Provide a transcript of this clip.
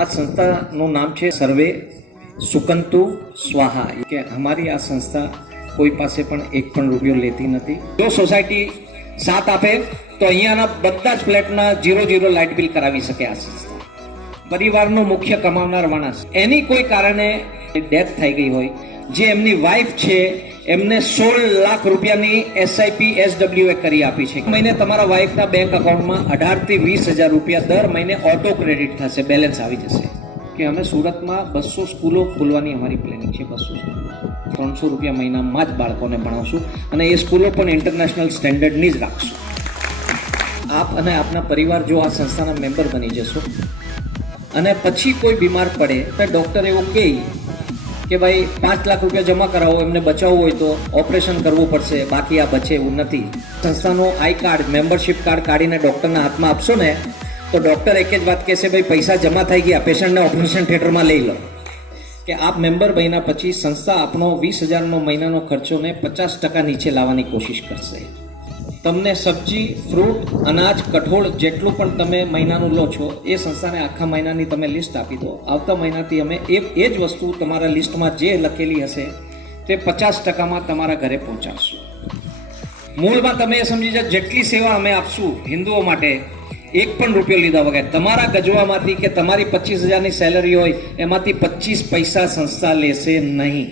આ સંસ્થાનું નામ છે સર્વે સુકંતુ સ્વાહા, કે અમારી આ સંસ્થા કોઈ પાસે પણ એક પણ રૂપિયો લેતી નથી. જો સોસાયટી સાથ આપે તો અહીંયાના બધા જ ફ્લેટના 0 લાઇટ બિલ કરાવી શકે આ સંસ્થા. પરિવારનો મુખ્ય કમાવનાર માણસ એની કોઈ કારણે ડેથ થઈ ગઈ હોય, જે એમની વાઇફ છે એમને 16 લાખ રૂપિયાની એસઆઈપી SWA કરી આપી છે. મહિને તમારા વાઇફના બેંક અકાઉન્ટમાં 18 થી 20,000 રૂપિયા દર મહિને ઓટો ક્રેડિટ થશે, બેલેન્સ આવી જશે. કે અમે સુરતમાં 200 સ્કૂલો ખોલવાની અમારી પ્લાનિંગ છે. 200 સ્કૂલો 300 રૂપિયા મહિનામાં જ બાળકોને ભણાવશું અને એ સ્કૂલો પણ ઇન્ટરનેશનલ સ્ટેન્ડર્ડની જ રાખશું. આપ અને આપના પરિવાર જો આ સંસ્થાના મેમ્બર બની જશો અને પછી કોઈ બીમાર પડે તો ડૉક્ટર એવું કહે કે ભાઈ 5 લાખ રૂપિયા જમા કરાવો, એમને બચાવવું હોય તો ઓપરેશન કરવું પડશે, બાકી આ બચે એવું નથી. સંસ્થાનું આઈ કાર્ડ, મેમ્બરશિપ કાર્ડ કાઢીને ડૉક્ટરના હાથમાં આપશો ને તો ડૉક્ટર એક જ વાત કહેશે, ભાઈ પૈસા જમા થઈ ગયા, પેશન્ટને ઓપરેશન થિયેટરમાં લઈ લો. કે આપ મેમ્બર બન્યા પછી સંસ્થા આપણો 20,000નો મહિનાનો ખર્ચોને 50% નીચે લાવવાની કોશિશ કરશે. તમને સબ્જી, ફ્રૂટ, અનાજ, કઠોળ જેટલું પણ તમે મહિનાનું લો છો એ સંસ્થાને આખા મહિનાની તમે લિસ્ટ આપી દો. આવતા મહિનાથી અમે એ જ વસ્તુ તમારા લિસ્ટમાં જે લખેલી હશે તે 50%માં તમારા ઘરે પહોંચાડશું. મૂળમાં તમે એ સમજી જાઓ, જેટલી સેવા અમે આપશું હિન્દુઓ માટે, એક પણ રૂપિયો લીધા વગર, તમારા ગજવામાંથી કે તમારી 25,000ની સેલરી હોય એમાંથી 25 પૈસા સંસ્થા લેશે નહીં.